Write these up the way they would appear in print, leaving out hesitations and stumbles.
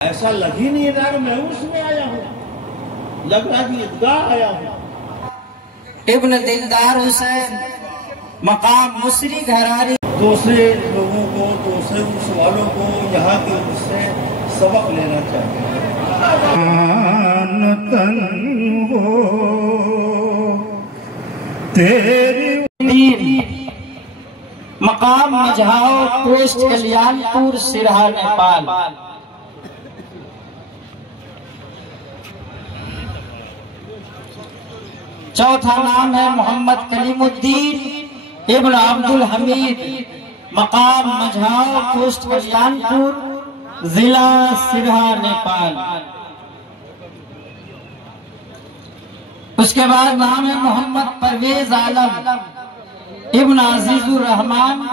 ایسا لگ ہی نہیں رہا کہ میں اس میں آیا ہوں، لگ رہا کہ عیدگاہ آیا ہوں۔ ابن دلدار حسین مقام مصری گھراری دوسرے لوگوں کو، دوسرے سوالوں کو یہاں کے اس سے سبق لینا چاہتے ہیں۔ مقام مجھاؤ پوسٹ کلیان پور سرہا نیپال۔ چوتھا نام ہے محمد کلیم الدین ابن عبد الحمید، مقام مجھاؤ پوسٹ کلیان پور، ضلع سرہا نیپال۔ اس کے بعد نام ہے محمد پرویز عالم ابن عزیز الرحمان،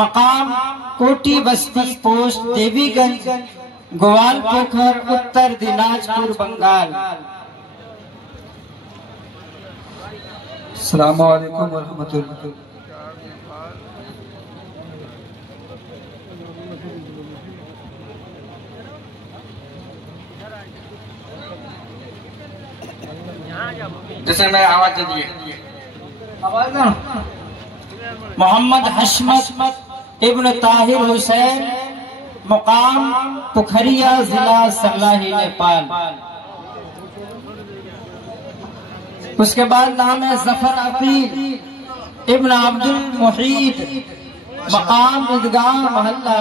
مقام کوٹی بستی پوسٹ دیوی گنج، گوال پوکھر، اتر دیناج پور، بنگال۔ السلام علیکم ورحمۃ اللہ۔ جیسے میں آواز دیئے محمد حشمت ابن طاہر حسین، مقام پکھریا، ضلع سرلاہی، نیپال۔ اس کے بعد نام ہے ظفر عقیل ابن عبد المحید، مقام عیدگاہ محلہ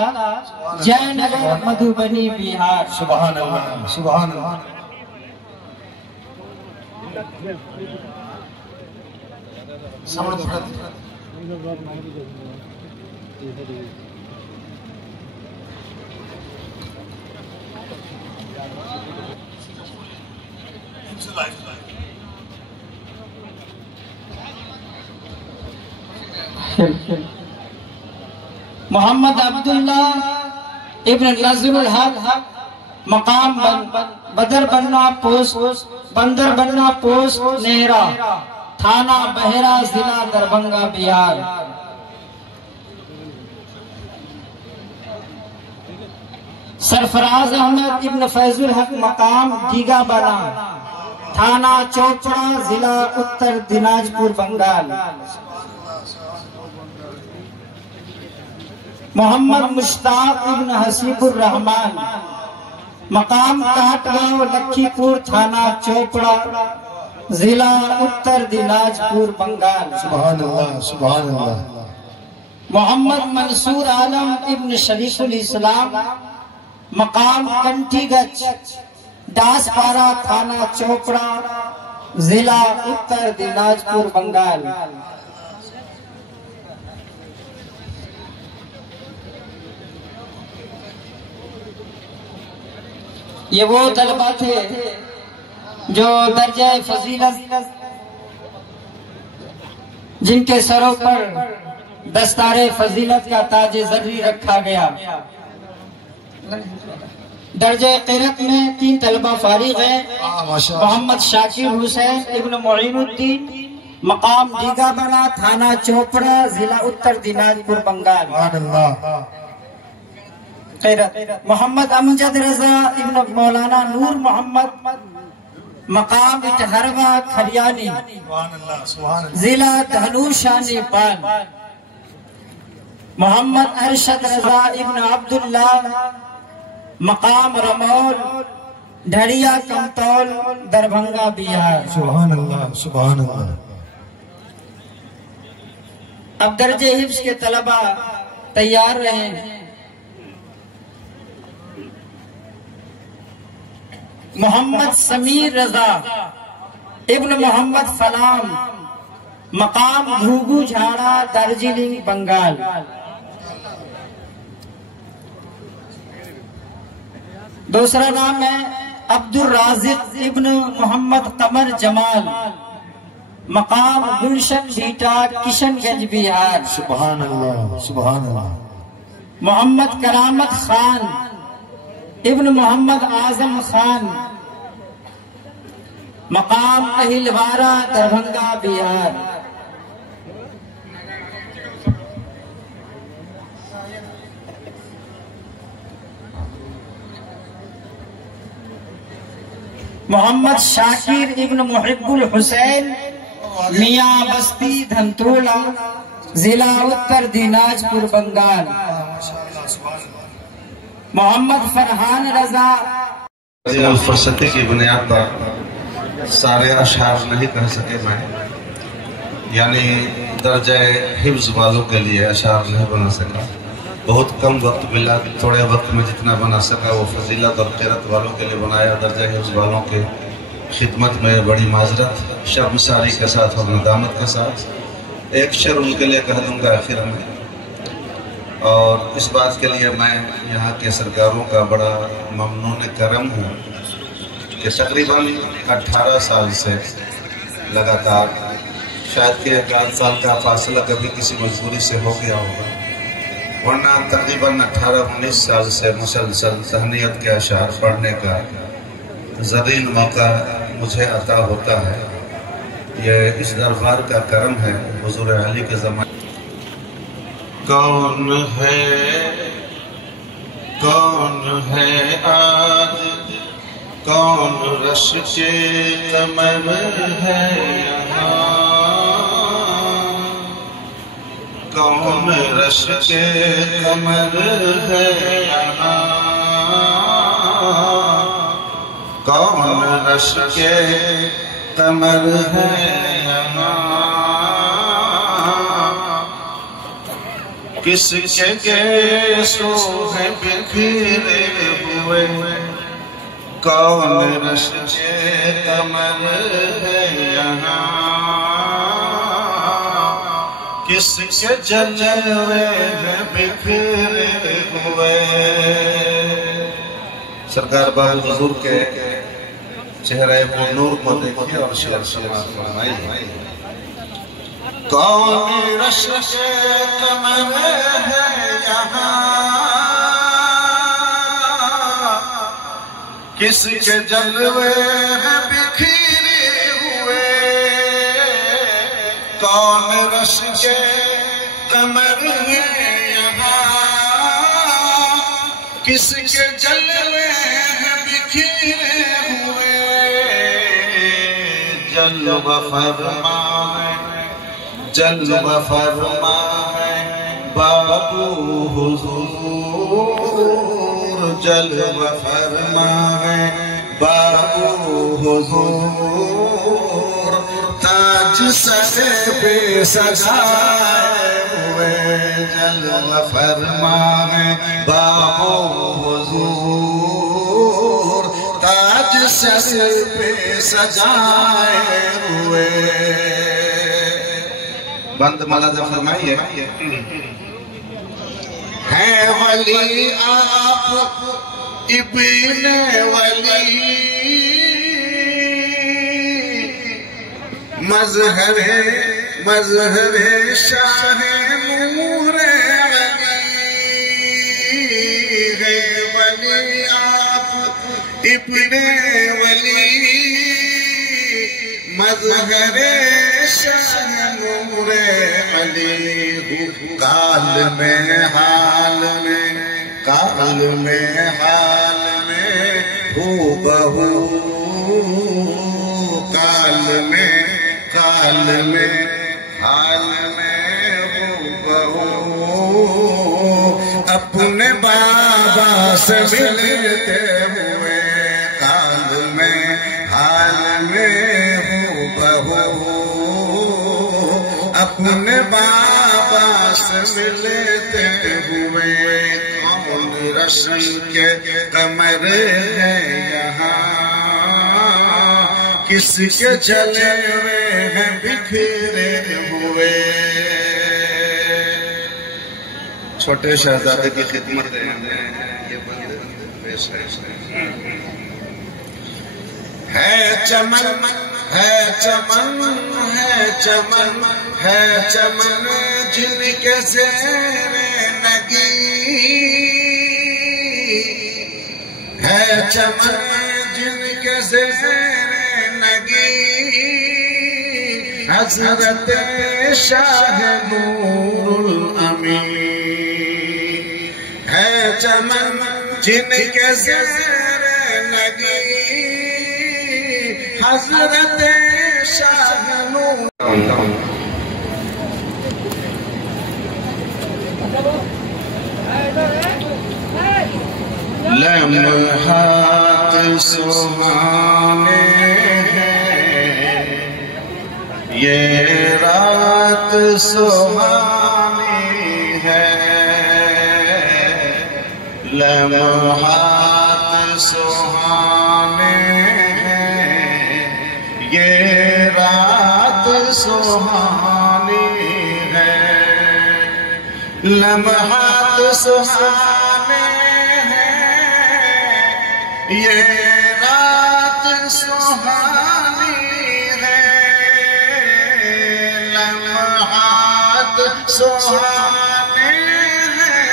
جے نگر، مدھوبنی، بہار۔ سبحان اللہ، سبحان اللہ۔ محمد عبداللہ ابن نظر الحق، مقام بدر بننا پوسٹ نیرا، تھانہ بہرہ، ضلع دربھنگہ، بہار۔ سرفراز احمد ابن فیض الحق، مقام دیگا بنا، تھانہ چوپڑا، ضلع اتر دیناج پور، بنگال۔ محمد مشتاق ابن حسیب الرحمان، مقام کاٹ گاؤں، لکھی پور، تھانہ چوپڑا، ضلع اتر دیناج پور، بنگال۔ سبحان اللہ، سبحان اللہ۔ محمد منصور عالم ابن شریف الاسلام، مقام کنٹھی گچ، ڈاس پارا، تھانہ چوپڑا، ضلع اتر دیناج پور، بنگال۔ یہ وہ طلبہ تھے جو درجہ فضیلت، جن کے سروں پر دستار فضیلت کا تاج زری رکھا گیا۔ درجہ قرت میں 3 طلبہ فارغ ہیں۔ محمد شاکر حسین ابن معین الدین، مقام دیگا بنا، تھانہ چوپڑا، ضلع اتر دیناج پور، بنگال۔ محمد امجد رضا ابن مولانا نور محمد، مقام اٹہروا، کھریانی، ضلع دھنوشا، نیپال۔ محمد ارشد رضا ابن عبداللہ، مقام رمول، ڈھڑیا کمتول، دربھنگہ، بہار۔ سبحان اللہ، سبحان اللہ۔ اب درجہ حفظ کے طلبہ تیار رہیں۔ محمد سمیر رضا ابن محمد فلام، مقام گھوگو جھاڑا، دارجلنگ، بنگال۔ دوسرا نام ہے عبد الرازق ابن محمد قمر جمال، مقام گلشن بھیٹا، کشن گنج، بہار۔ سبحان اللہ، سبحان اللہ۔ محمد کرامت خان ابن محمد اعظم خان، مقام اہلوارہ، دربھنگہ، بہار۔ محمد شاکر ابن محب الحسین میاں بستی دھنتولا ضلع اتر دیناجپور بنگال. محمد فرحان رضا. فرصتی کی بنیاد پر سارے اشعار نہیں کہہ سکے میں، یعنی درجہ حفظ والوں کے لیے اشعار نہیں بنا سکا. بہت کم وقت ملا، تھوڑے وقت میں جتنا بنا سکا وہ فضیلت اور قرت والوں کے لیے بنایا. درجہ حفظ والوں کے خدمت میں بڑی معذرت، شرمساری کے ساتھ اور ندامت کے ساتھ. ایک شعر ان کے لیے کہہ دوں گا آخر میں، اور اس بات کے لیے میں یہاں کے سرکاروں کا بڑا ممنون کرم ہوں کہ تقریباً 18 سال سے لگاتار، شاید کہ 1 سال کا فاصلہ کبھی کسی مجبوری سے ہو گیا ہوگا، ورنہ تقریباً 18-19 سال سے مسلسل تہنیت کے اشعار پڑھنے کا زرین موقع مجھے عطا ہوتا ہے. یہ اس دربار کا کرم ہے حضور علی کے زمانے. کون ہے آج کون رش کے کمر ہے یہاں، کون رش کے کمر ہے یہاں، کون رش کے کمر ہے یہاں، کس کے گیسوں ہیں بکھرے ہوئے، کون رش کے کمر ہے یہاں، کس کے جلوے ہیں بکھرے ہوئے. سرکار بہل حضور کے چہرہ پر نور کو دیکھیے اور شعر سماعت فرمائیے. کون رش کے کمر ہے یہاں، کس کے جلوے ہیں بکھرے ہوئے، کون رش کے کمر ہے یہاں، کس کے جلوے ہیں بکھرے ہوئے. جلوہ فرمائے جلوہ فرمائے بابو حضور، جلوہ فرمائے بابو حضور، تاج سر پہ سجائے ہوئے. جلوہ فرمائے بابو حضور، تاج سر پہ سجائے ہوئے. بند ملازم فرمائیے. ہے ولی آپ ابن ولی، مظہر شاہ نور علی. ہے ولی آپ ابن ولی، مظہر شاہ نور علی. کال میں حال میں ہو بہو، کال میں حال میں ہو بہو، اپنے بابا سے ملتے ہوئے. کال میں حال میں ہو بہو، اپنے بابا سے ملتے ہوئے. کون رش کے کمر ہے یہاں، کس کے جلوے ہیں بکھرے ہوئے. چھوٹے شہزادے کی خدمت ہے یہ بندے پیش ہے. چمن ہے چمن ہے چمن ہے چمن جن کے زیر نگی، ہے چمن جن کے زیر نگی، حضرت شاہ نور الامین. ہے چمن جن کے زیر نگی، حضرت شاہنو لمحات سہانے ہیں یہ رات سہانی ہے لمحات سہانے ہیں یہ رات سہانی ہے لمحات سہانے یہ رات سہانی ہے لمحات سہانے ہیں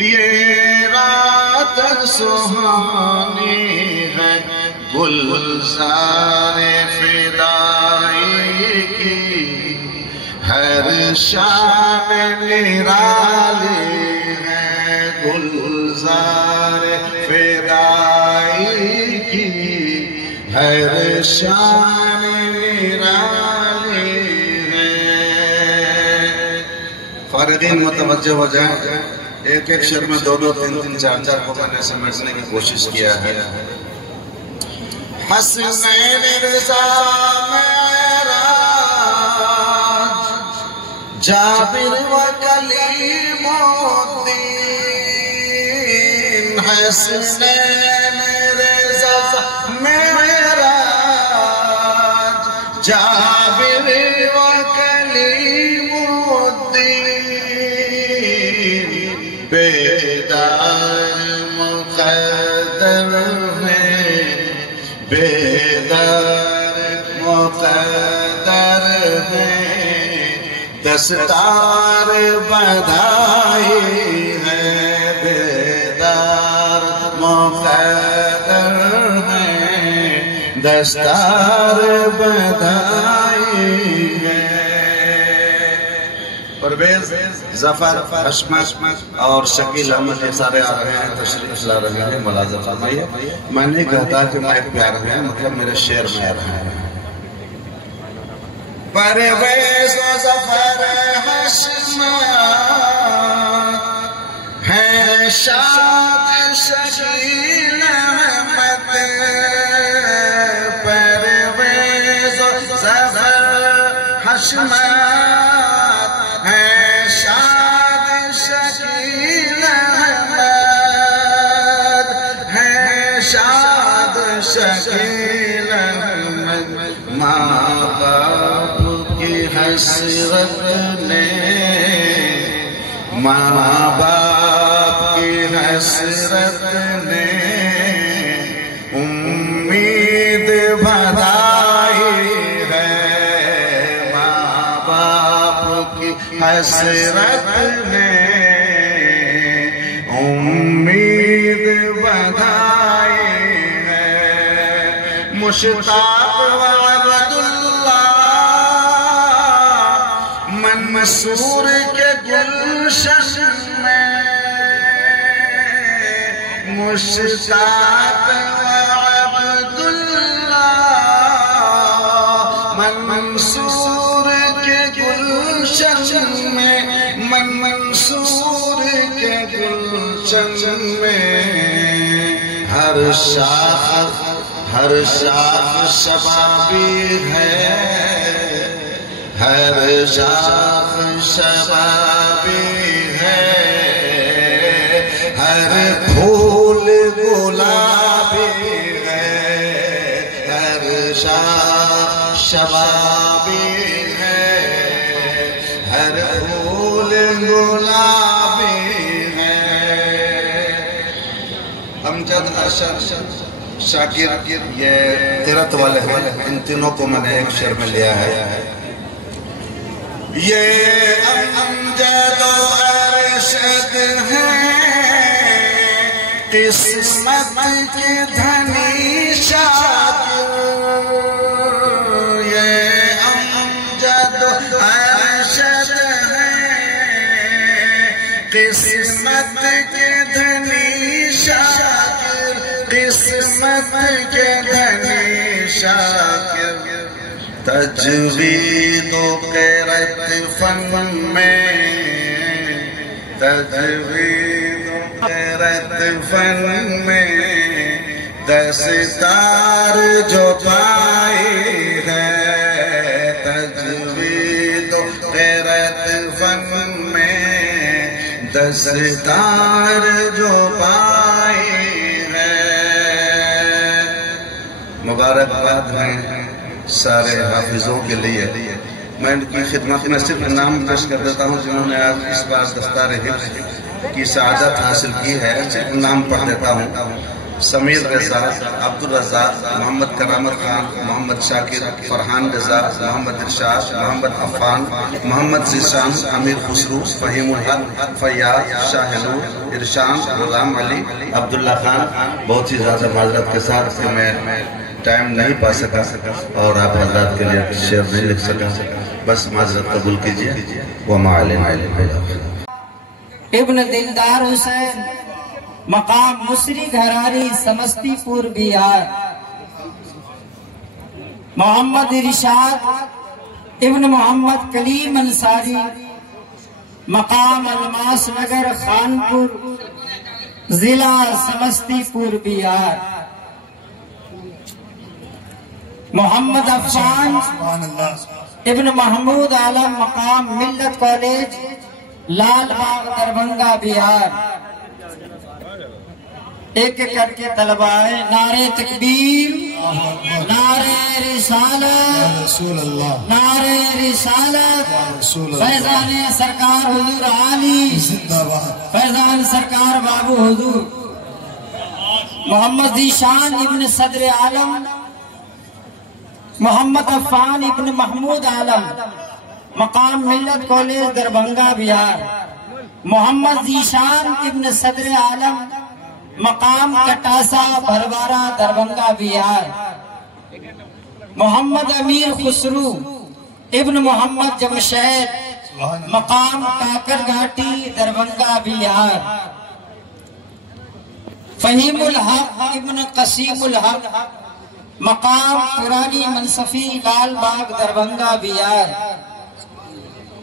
یہ رات سہانی ہے گلزار فدائی کی ہر شان نرالی ہے گلزار فدائی کی ہر شان نرالی ہے فارغین متوجہ ہو جائیں ایک ایک شعر میں دو دو تین تین چار چار کو میں نے سمجھنے کی کوشش کیا ہے حسنین رضا معراج جابر و کلیم الدین حسنین رضا معراج جابر و کلیم الدین بیدار مقدر میں بیدار مقدر میں دستار بدھائی ہے بیدار مقدر ہے دستار بدھائی ہے پرویز ظفر حشمت اور شکیل احمد یہ سارے آ رہے ہیں تشریف لا رہے ہیں ملاحظہ فرمائیے میں نہیں کہتا کہ میں پیار ہے مطلب میرے شعر میں آ رہے ہیں پرویز و ظفر حشمت ہیں شاد شکیل احمد پرویز و ظفر حشمت شکیل احمد ماں باپ کی حسرت نے ماں باپ کی حسرت نے امید بھرائی ہے ماں باپ کی حسرت نے امید بھرائی مشتاق وعبد اللہ منصور کے گلشن میں مشتاق وعبد اللہ منصور کے گلشن میں منصور کے گلشن میں ہر شاخ شبابی ہے ہر شاخ شبابی ہے ہر پھول گلابی ہے ہر شاخ شبابی ہے ہر پھول گلابی ہے امجد اشرف شاکر یہ تیرت والے ہیں ان تینوں کو میں نے ایک شعر میں لیا ہے یہ امجد و ارشد ہیں قسمت کے دھنی شاکر یہ امجد و ارشد ہیں قسمت کے دھنی شاکر قسمت کے دھنی شاکر تجوید و قرأت فن میں تجوید و قرأت فن میں دستار جو پائی ہے تجوید و قرأت فن میں دستار جو پائی ہے مبارکباد ہیں سارے حافظوں کے لیے میں ان کی خدمت میں صرف نام پیش کر دیتا ہوں جنہوں نے آج اس بار دستار حفظ کی سعادت حاصل کی ہے صرف نام پڑھ دیتا ہوں سمیر رضا عبدالرزاق محمد کرامت خان محمد شاکر فرحان رضا محمد ارشاد محمد عفان محمد ذیشان امیر خسرو فہیم الحق فیاض شاہ نور ارشان غلام علی عبداللہ خان بہت ہی زیادہ معذرت کے ساتھ کہ میں ٹائم نہیں پا سکا اور آپ حضرات کے لیے شعر نہیں لکھ سکا بس معذرت قبول کیجئے وما علینا ابن دلدار حسین مقام مصری گھراری سمستی پور بہار محمد ارشاد ابن محمد کلیم انصاری مقام الماس نگر خانپور ضلع سمستی پور بہار محمد افشان ابن محمود عالم مقام ملت کالج لال باغ دربھنگہ بہار ایک ایک کر کے طلبہ ہے نعرہ تکبیر نعرہ رسالت نعرہ رسالت فیضان سرکار حضور عالی فیضان سرکار بابو حضور محمد ذیشان ابن صدر عالم محمد عفان ابن محمود عالم مقام ملت کالج دربھنگہ بہار محمد ذیشان ابن صدر عالم مقام کٹاسا بھروارہ دربھنگہ بہار محمد امیر خسرو ابن محمد جمشید مقام کاکر گھاٹی دربھنگہ بہار فہیم الحق ابن قسیم الحق مقام پرانی منصفی لال باغ دربھنگہ بہار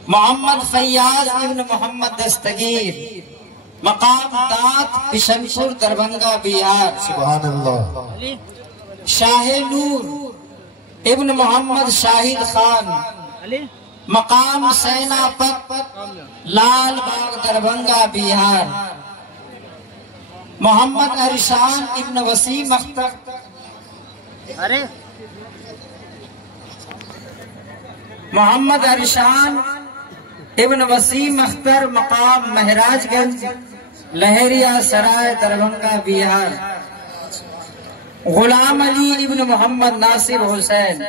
محمد فیاض ابن محمد دستگیر مقام دات بشنپور دربھنگہ بہار سبحان اللہ شاہ نور ابن محمد شاہد خان مقام سینا پت لال باغ دربھنگہ بہار محمد ارشان ابن وسیم اختر محمد ارشان ابن وسیم اختر مقام مہراج گنج لہریہ سرائے دربھنگہ بہار غلام علی ابن محمد ناصر حسین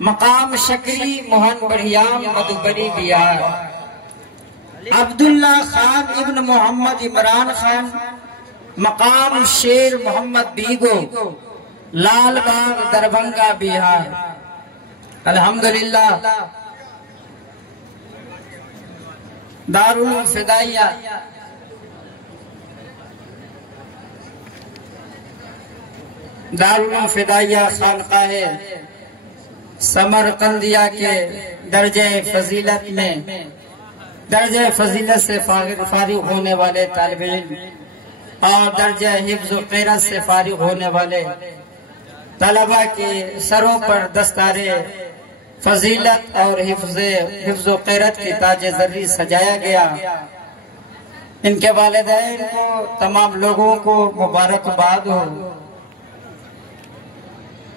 مقام شکری موہن بڑھیام مدھوبنی بہار عبداللہ خان ابن محمد عمران خان مقام شیر محمد بیگو لال باغ دربھنگہ بہار الحمدللہ دارالفدائیہ خانقاہ سمرقندیہ کے درجہ فضیلت میں درجہ فضیلت سے فارغ ہونے والے طالب علم اور درجہ حفظ و قرأت سے فارغ ہونے والے طلبہ کے سروں پر دستار فضیلت اور حفظ و قرأت کی تاج زرعی سجایا گیا ان کے والدین کو تمام لوگوں کو مبارکباد ہو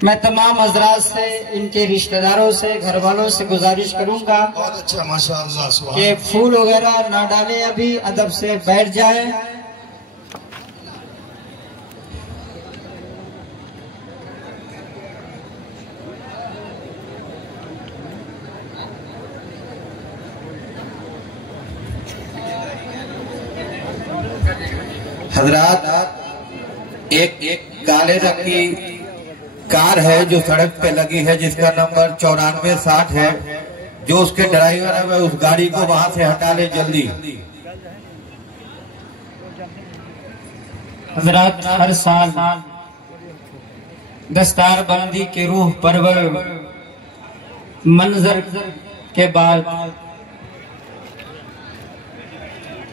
میں تمام حضرات سے ان کے رشتہ داروں سے گھر والوں سے گزارش کروں گا بہت اچھا ماشاءاللہ کہ پھول وغیرہ نہ ڈالیں ابھی ادب سے بیٹھ جائیں حضرات ایک کالے رنگ کی کار ہے جو سڑک پہ لگی ہے جس کا نمبر 9460 ہے جو اس کے ڈرائیور ہے وہ اس گاڑی کو وہاں سے ہٹا لے جلدی حضرات ہر سال دستار بندی کے روح پرور منظر کے بعد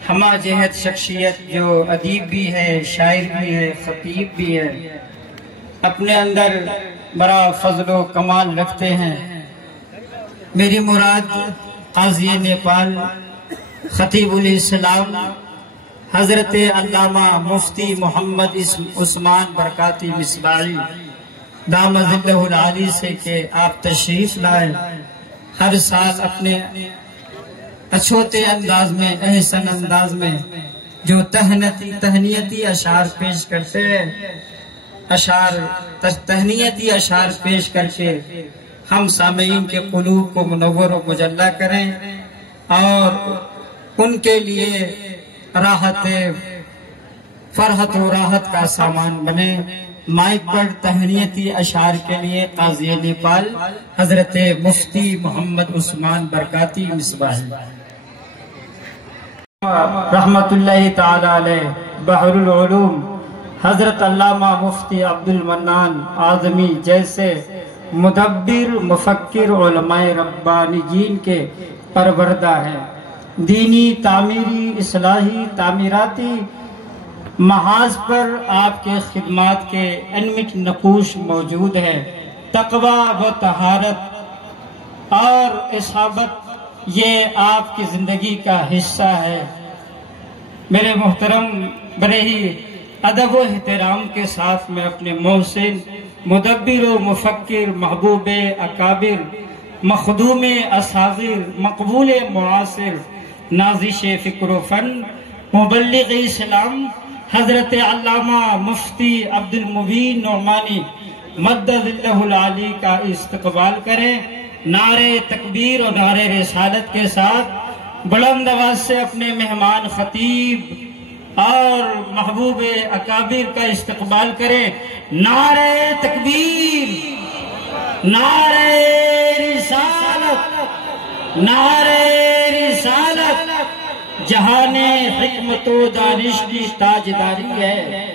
ہمہ جہت شخصیت جو ادیب بھی ہے، شاعر بھی ہے، خطیب بھی ہے، اپنے اندر بڑا فضل و کمال رکھتے ہیں۔ میری مراد قاضی نیپال خطیب الاسلام حضرت علامہ مفتی محمد عثمان برکاتی مصباحی دام ظلہ العالی سے کہ آپ تشریف لائے۔ ہر سال اپنے اچھوتے انداز میں، احسن انداز میں جو تہنیتی اشعار پیش کرتے ہیں، تہنیتی اشعار پیش کر کے ہم سامعین کے قلوب کو منور و مجلہ کریں اور ان کے لیے فرحت و راحت کا سامان بنے۔ مائک پر تہنیتی اشعار کے لیے قاضی نیپال حضرت مفتی محمد عثمان برکاتی مصباحی رحمت اللہ تعالی علیہ، بحر العلوم حضرت علامہ مفتی عبد المنان اعظمی جیسے مدبر مفکر علماء ربانیین کے پروردہ ہیں۔ دینی، تعمیری، اصلاحی، تعمیراتی محاذ پر آپ کے خدمات کے انمٹ نقوش موجود ہے۔ تقوی و طہارت اور اصابت یہ آپ کی زندگی کا حصہ ہے۔ میرے محترم، بڑے ہی ادب و احترام کے ساتھ میں اپنے محسن مدبر و مفکر، محبوب اکابر، مخدوم اصاغر، مقبول معاصر، نازش فکر و فن، مبلغ اسلام حضرت علامہ مفتی عبد المبین نعمانی مدد اللہ العالی کا استقبال کریں۔ نعرہ تکبیر اور نعرہ رسالت کے ساتھ بلند آواز سے اپنے مہمان خطیب اور محبوب اکابر کا استقبال کریں۔ نعرہ تکبیر، نعرہ رسالت، نعرہ رسالت۔ جہان حکمت و دانش کی تاجداری ہے،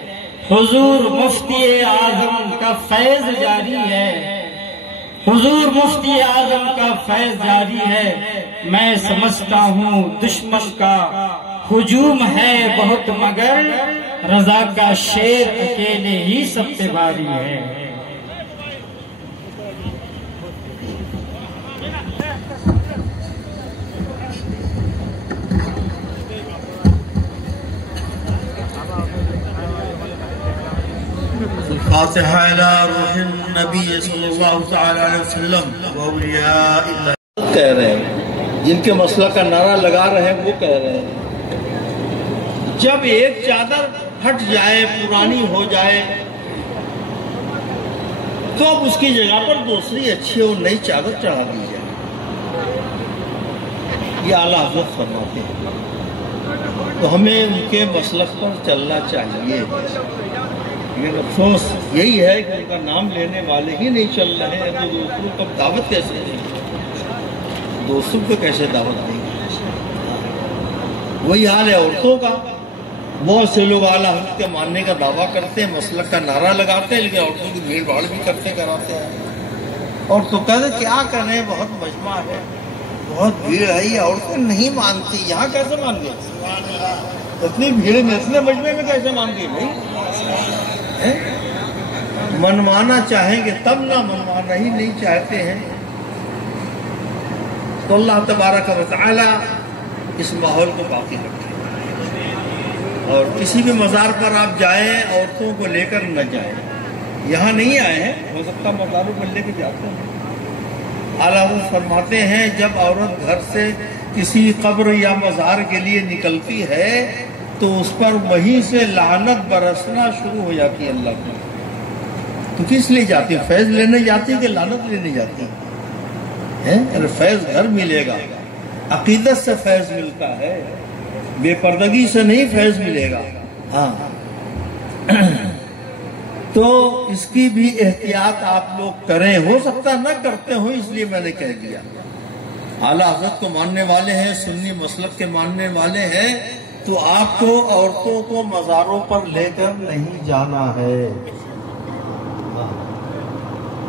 حضور مفتی اعظم کا فیض جاری ہے، حضور مفتی اعظم کا فیض جاری ہے۔ میں سمجھتا ہوں دشمن کا ہجوم ہے بہت، مگر رضا کا شیر اکیلے ہی سب پہ باری ہے۔ فاتحہ الی روح النبی صلی اللہ تعالی علیہ وسلم و اولیاء اللہ کہہ رہے ہیں، جن کے مسئلہ کا نعرہ لگا رہے ہیں وہ کہہ رہے ہیں جب ایک چادر ہٹ جائے، پرانی ہو جائے، تو اب اس کی جگہ پر دوسری اچھی اور نئی چادر چڑھا دی جائے۔ یہ اعلیٰ حضرت فرماتے ہیں، تو ہمیں ان کے مسلک پر چلنا چاہیے۔ لیکن افسوس یہی ہے کہ ان کا نام لینے والے ہی نہیں چل رہے ہیں، تو دوسروں کو دعوت کیسے دیں گے؟ دوسروں کو کیسے دعوت دیں گے؟ وہی حال ہے عورتوں کا۔ بہت سے لوگ اعلیٰ حضرت کے ماننے کا دعویٰ کرتے ہیں، مسلک کا نعرہ لگاتے ہیں، لیکن عورتوں کی بھیڑ بھاڑ بھی کرتے کراتے ہیں۔ اور تو کہتے ہیں کیا کریں، بہت مجمع ہے، بہت بھیڑ ہے، یہ عورتیں نہیں مانتی، یہاں کیسے مان گئے؟ اتنی بھیڑ میں، اتنے مجمع میں کیسے مان گئی بھائی؟ منوانا چاہیں گے تب نہ، منوانا ہی نہیں چاہتے ہیں۔ تو اللہ تبارک و تعالی اس ماحول کو باقی رکھے، اور کسی بھی مزار پر آپ جائیں عورتوں کو لے کر نہ جائیں۔ یہاں نہیں آئے ہیں، ہو سکتا مزاروں پر لے کے جاتے ہیں۔ اعلیٰ حضرت فرماتے ہیں جب عورت گھر سے کسی قبر یا مزار کے لیے نکلتی ہے تو اس پر وہیں سے لعنت برسنا شروع ہو جاتی ہے اللہ کی۔ تو کس لیے جاتی ہے؟ فیض لینے جاتی ہے کہ لعنت لینے جاتی ہے؟ اگر فیض گھر ملے گا، عقیدت سے فیض ملتا ہے، بے پردگی سے نہیں فیض ملے گا۔ ہاں، تو اس کی بھی احتیاط آپ لوگ کریں، ہو سکتا نہ کرتے ہو، اس لیے میں نے کہہ دیا۔ اعلیٰ حضرت کو ماننے والے ہیں، سنی مسلک کے ماننے والے ہیں، تو آپ کو عورتوں کو مزاروں پر لے کر نہیں جانا ہے۔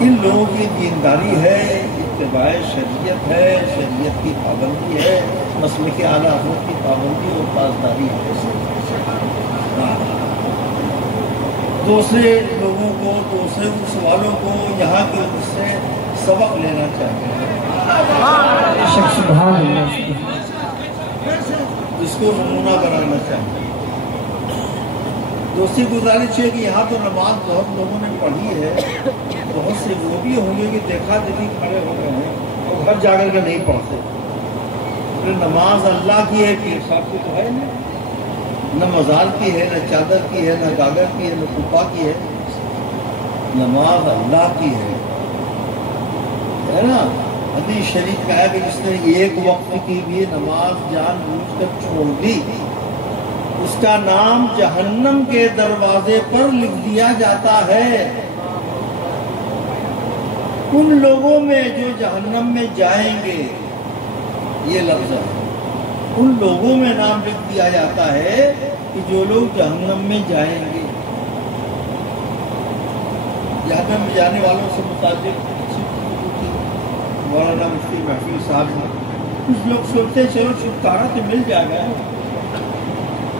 ان لوگوں کی دینداری ہے، اتباع شریعت ہے، شریعت کی پابندی ہے، مسلک اعلیٰ حضرت کی پابندی اور پاسداری ہے۔ دوسرے لوگوں کو، دوسرے سوالوں کو یہاں کے اس سے سبق لینا چاہیے، اس کو نمونہ بنانا چاہیے۔ دوسری گزارش ہے کہ یہاں تو نماز بہت لوگوں نے پڑھی ہے، بہت سے وہ بھی ہوں گے کہ دیکھا دیکھی کھڑے ہو گئے ہیں اور گھر جا کر کے نہیں پڑھتے۔ نماز اللہ کی ہے کہ صاحب کی تو ہے نہیں، نہ مزار کی ہے، نہ چادر کی ہے، نہ گاگر کی ہے، نہ کپا کی ہے، نماز اللہ کی ہے نا۔ حدیث شریف کا ہے کہ جس نے ایک وقت کی بھی نماز جان بوجھ کر چھوڑ دی، اس کا نام جہنم کے دروازے پر لکھ دیا جاتا ہے۔ ان لوگوں میں جو جہنم میں جائیں گے، یہ لفظ ہے، ان لوگوں میں نام لکھ دیا جاتا ہے کہ جو لوگ جہنم میں جائیں گے۔ جہنم میں جانے والوں سے متعلق مولانا مفتی محفوظ صاحب نے، کچھ لوگ سوچتے چلو چھٹکارا تو مل جائے گا،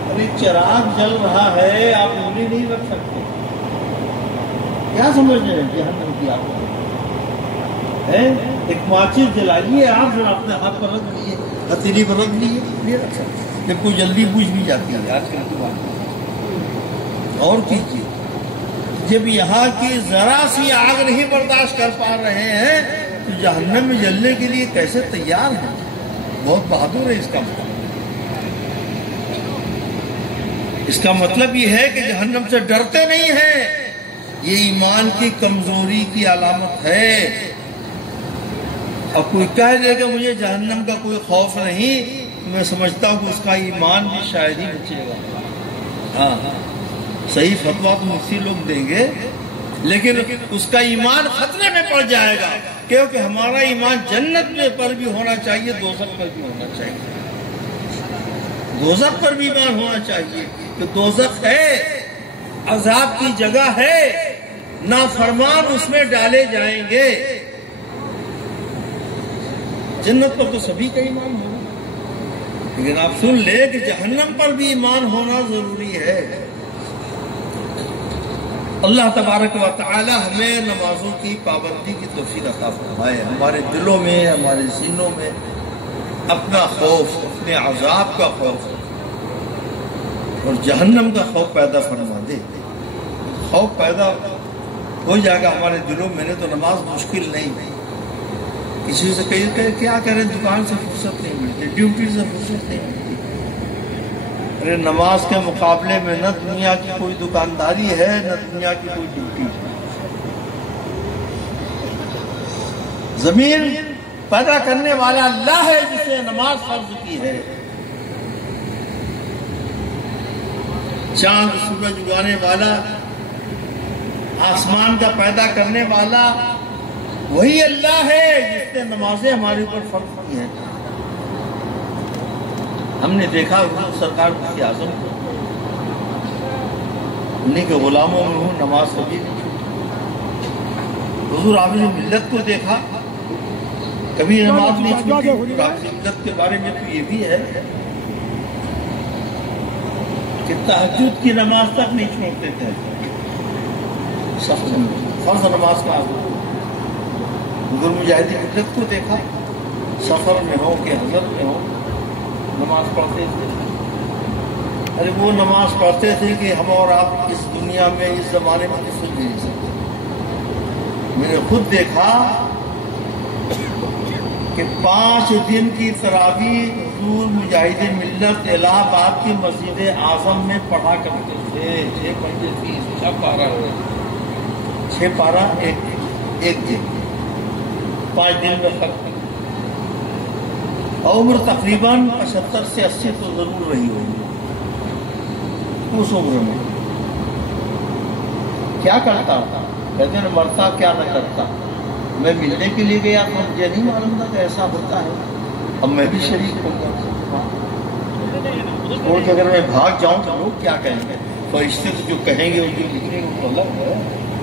ارے چراغ جل رہا ہے، آپ انگلی نہیں رکھ سکتے، کیا سمجھ رہے ہیں جہنم کی آپ ہے؟ ایک ماچس جلائیے آپ، اپنے ہاتھ پر رکھ لیجیے، ہتھیلی پر رکھ لیجیے، نہیں رکھ سکتے، جب کوئی جلدی بوجھ بھی جاتی ہے آج کل کی بات۔ اور کیجیے، جب یہاں کی ذرا سی آگ نہیں برداشت کر پا رہے ہیں تو جہنم میں جلنے کے لیے کیسے تیار ہیں؟ بہت بہادر ہے اس کا مطلب۔ اس کا مطلب یہ ہے کہ جہنم سے ڈرتے نہیں ہیں، یہ ایمان کی کمزوری کی علامت ہے۔ اب کوئی کہہ دے کہ مجھے جہنم کا کوئی خوف نہیں، میں سمجھتا ہوں کہ اس کا ایمان بھی شاید ہی بچے گا۔ ہاں صحیح فتویٰ تو مفتی لوگ دیں گے، لیکن اس کا ایمان خطرے میں پڑ جائے گا، کیونکہ ہمارا ایمان جنت میں پر بھی ہونا چاہیے، دوزخ پر بھی ہونا چاہیے، دوزخ پر بھی ایمان ہونا چاہیے کہ دوزخ ہے، عذاب کی جگہ ہے، نافرمان اس میں ڈالے جائیں گے۔ جنت پر تو سبھی کا ایمان ہوگا، لیکن آپ سن لیں کہ جہنم پر بھی ایمان ہونا ضروری ہے۔ اللہ تبارک و تعالی ہمیں نمازوں کی پابندی کی توفیق عطا فرمائے، ہمارے دلوں میں، ہمارے سینوں میں اپنا خوف، اپنے عذاب کا خوف اور جہنم کا خوف پیدا فرما دے۔ خوف پیدا ہو جائے گا ہمارے دلوں میں، تو نماز مشکل نہیں۔ کسی سے کہیں کیا کریں، دکان سے فرصت نہیں ملتی، ڈیوٹی سے فرصت نہیں ملتی۔ ارے نماز کے مقابلے میں نہ دنیا کی کوئی دکانداری ہے، نہ دنیا کی کوئی ڈیوٹی ہے۔ زمین پیدا کرنے والا اللہ ہے جسے نماز فرض کی ہے، چاند سورج اگانے والا، آسمان کا پیدا کرنے والا وہی اللہ ہے جس نے نمازیں ہمارے اوپر فرض کی ہیں۔ ہم نے دیکھا حضور سرکار مفتی اعظم کو، انہیں کے غلاموں میں ہوں، نماز کبھی نہیں چھوٹی۔ حضور عامل ملت کو دیکھا، کبھی نماز نہیں چھوٹی۔ عامل ملت کے بارے میں تو یہ بھی ہے کہ تہجد کی نماز تک نہیں چھوڑتے تھے، فرض نماز کا حضور مجاہدین ملت کو دیکھا، سفر میں ہو کہ حضر میں ہو نماز پڑھتے تھے۔ ارے وہ نماز پڑھتے تھے کہ ہم اور آپ اس دنیا میں، اس زمانے میں تو سن نہیں سکتے۔ میں نے خود دیکھا کہ 5 دن کی تراویح حضور مجاہد ملت الہ آباد کی مسجد اعظم میں پڑھا کرتے تھے۔ 6 پنجے 30، 6 پارہ ایک دن، 5 دن میں ختم۔ عمر تقریباً 75 سے 80 تو ضرور رہی ہوگی اس عمر میں۔ کیا کرتا تھا؟ کہتے ہیں مرتا کیا نہ کرتا۔ میں ملنے کے لیے گیا تو مجھے نہیں معلوم تھا کہ ایسا ہوتا ہے، اب میں بھی شریک ہو گیا۔ اور اگر میں بھاگ جاؤں تو لوگ کیا کہیں گے؟ فرشتے تو جو کہیں گے، جو لکھیں گے وہ الگ ہے۔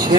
6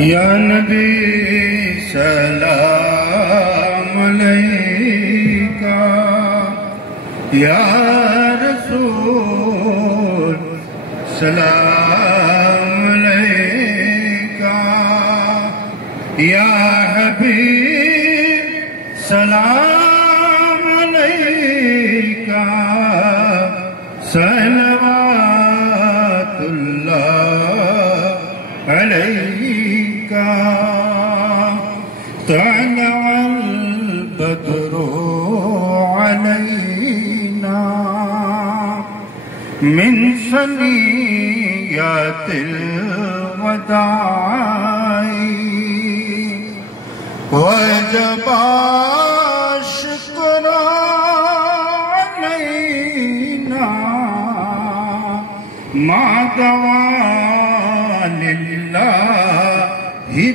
یا نبی سلام علیکہ یا رسول سلام علیکہ یا حبیب سلام علیکہ صلوات اللہ علیکہ طلع البدر علینا من ثنیات الوداع وجب الشکر علینا ما دعا للہ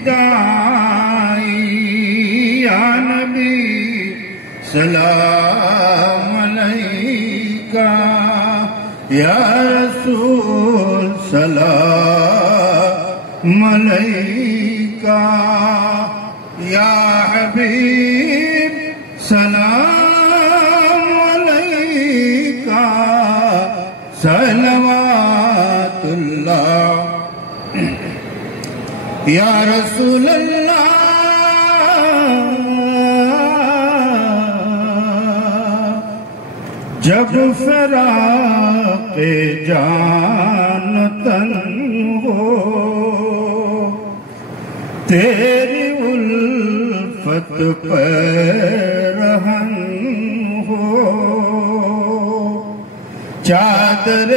داعی یا نبی سلام علیکہ یا رسول سلام علیکہ یا حبیب سلام علیکہ صلوات اللہ یا رسول اللہ جب فراق جان تن ہو تیری الفت پیرہن ہو چادر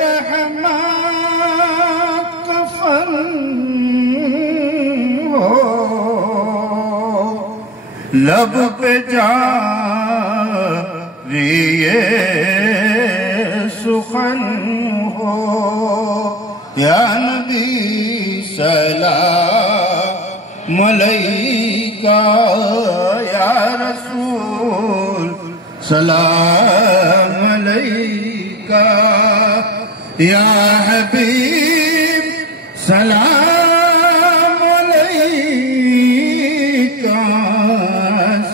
رحمت کفن ہو لب پہ جاری سخن ہو یا نبی سلام علیکہ یا رسول سلام علیکہ یا حبیب سلام علیکہ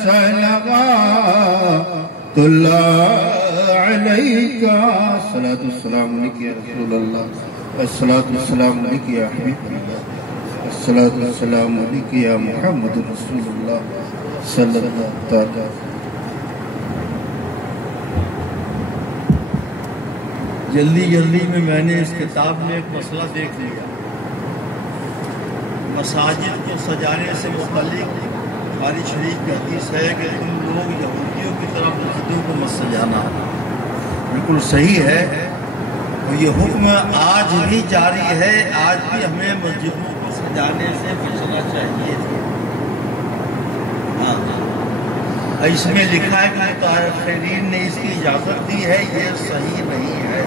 صلوات اللہ علیکہ الصلاۃ والسلام علیکہ یا رسول اللہ الصلاۃ والسلام علیکہ یا حبیب اللہ الصلاۃ والسلام علیکہ یا محمد رسول اللہ صلی اللہ تعالی. جلدی میں میں نے اس کتاب میں ایک مسئلہ دیکھ لیا. مساجد کو سجانے سے متعلق بخاری شریف کی حدیث ہے کہ تم لوگ یہودیوں کی طرح مسجدوں کو مت سجانا. بالکل صحیح ہے. یہ حکم آج بھی جاری ہے. آج بھی ہمیں مسجدوں کو سجانے سے بچنا چاہیے. اس میں لکھا ہے کہ متأخرین نے اس کی اجازت دی ہے. یہ صحیح نہیں ہے.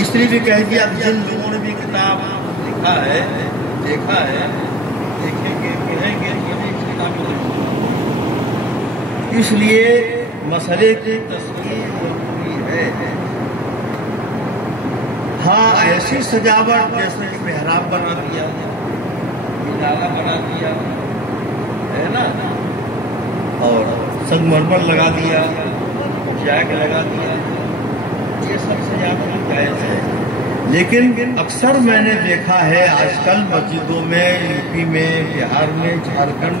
اس لیے بھی کہہ دیا جن لوگوں نے بھی کتاب لکھا ہے دیکھا ہے دیکھیں گے کہیں گے یہ کتاب اس لیے مسئلے کی تصویر ضروری ہے. ہاں ایسی سجاوٹ جیسے کہ محراب بنا دیا مینارہ بنا دیا ہے نا اور سنگ مرمر لگا دیا جیک لگا دیا یہ سب سجاوٹ جائز ہے. لیکن اکثر میں نے دیکھا ہے آج کل مسجدوں میں یو پی میں بہار میں جھارکھنڈ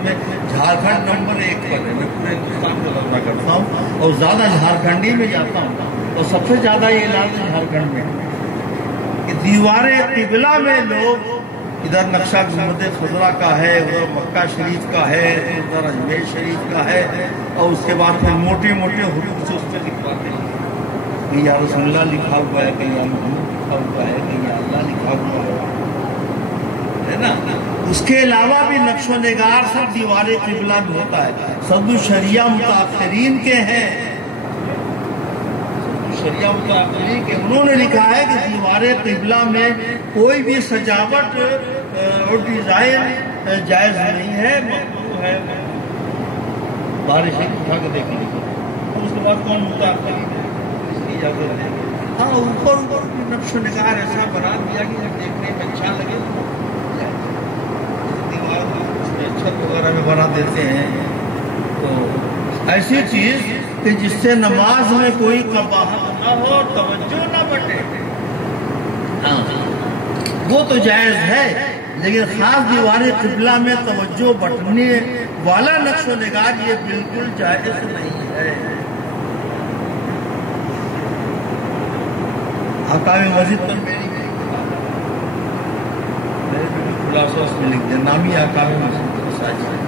نمبر 1 پر ہے. میں پورے ہندوستان کو دورہ کرتا ہوں اور زیادہ جھارکھنڈی میں جاتا ہوں اور سب سے زیادہ یہ علاج جھارکھنڈ میں کہ دیوار قبلہ میں لوگ ادھر نقشہ گنبد خضرا کا ہے ادھر مکہ شریف کا ہے ادھر اجمیر شریف کا ہے اور اس کے بعد پھر موٹے موٹے حروف سے اس پہ لکھواتے ہیں. کہیں یا رسول اللہ لکھا ہوا ہے کہیں یا محمد لکھا ہوا ہے کہیں یا اللہ لکھا ہوا ہے نا. اس کے علاوہ بھی نقش و نگار سب دیوار قبلہ میں ہوتا ہے. صد الشریعہ متأخرین کے ہیں شریعہ متأخرین کے انہوں نے لکھا ہے کہ دیوار قبلہ میں کوئی بھی سجاوٹ اور ڈیزائن جائز نہیں ہے ممنوع ہے. بارش اٹھا کے دیکھ لیجیے. اس کے بعد کون متأخرین ہے اس کی اجازت ہے. ہاں اوپر نقش و نگار ایسا بنا دیا کہ دیکھنے میں اچھا لگے دیتے ہیں تو ایسی چیز کہ جس سے نماز میں کوئی قباحت نہ ہو، توجہ نہ بٹے، ہاں وہ تو جائز ہے، لیکن خاص دیوار قبلہ میں توجہ بٹنے والا نقش و نگار یہ بالکل جائز نہیں ہے۔ احکام مسجد پر میری خلاصہ اس میں لکھ دیں، نامی احکام مسجد مساجد۔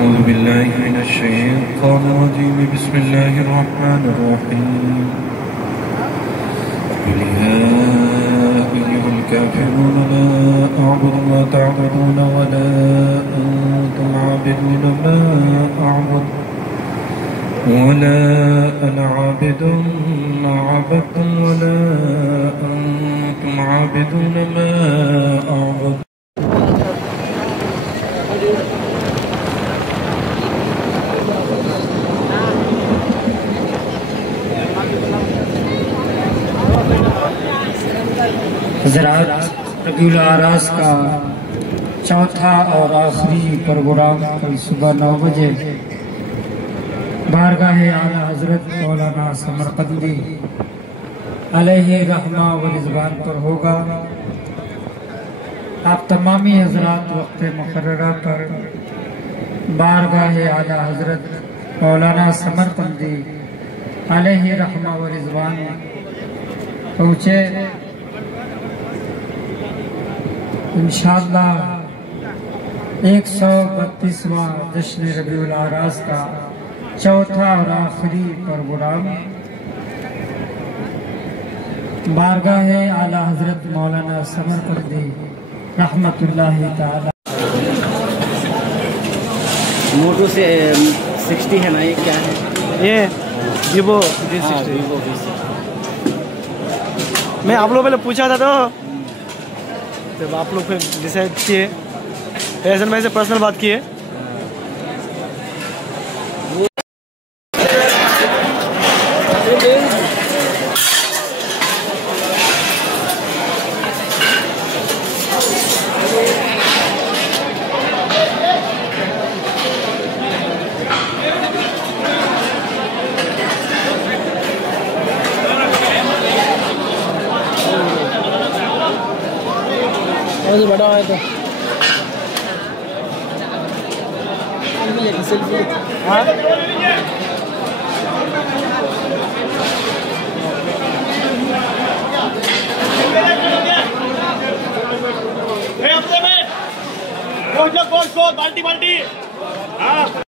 أعوذ بالله من الشيطان الرجيم بسم الله الرحمن الرحيم قل يا أيها الكافرون لا أعبد ما تعبدون ولا أنتم عابدون ما أعبد ولا أنا عابد ما عبدتم ولا أنتم عابدون ما أعبد حضرات، ربیع الاعراس کا چوتھا اور آخری پروگرام کل صبح 9 بجے بارگاہ اعلیٰ حضرت مولانا سمرقندی علیہ رحمہ و رضوان پر ہوگا۔ آپ تمامی حضرات وقت مقررہ پر بارگاہ اعلیٰ حضرت مولانا سمرقندی علیہ رحمہ و رضوان پہنچے۔ انشاءاللہ 132واں جشن ربیع الاعراس کا چوتھا اور آخری پروگرام بارگاہ اعلیٰ حضرت مولانا سمرقندی رحمت اللہ تعالی۔ موٹو سے 60 ہے نا، یہ کیا ہے؟ یہ ویوو V60۔ میں آپ لوگوں پہلے پوچھا تھا تو جب آپ لوگ پھر ڈیسائیڈ کیے، فیضان بھائی سے پرسنل بات کیے۔ بڑا ہے تو بالٹی